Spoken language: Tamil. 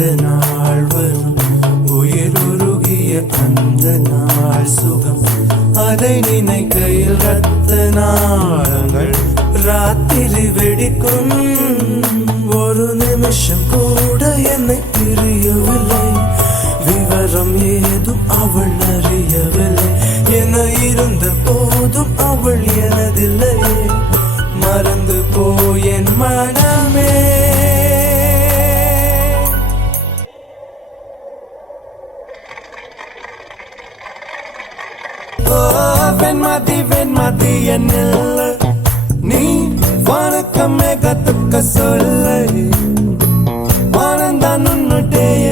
அந்த நாள் வரும், உயிர் உருகிய அந்த நாள் சுகம், அதை நினைக்கையில் ரத்த நாளங்கள் ராத்திரி வெடிக்கும். ஒரு நிமிஷம் கூட என்னை பிரியவில்லை, விவரம் ஏதும் அவள் அறியவில்லை. என இருந்த போதும் அவள் எனதில்லையே, மறந்து போய் என் மனமே. வெண்மதி வெண்மதி என்னில்லை, நீ வணக்கமே கத்துக்க சொல்ல, வானந்தான் உன்னுடைய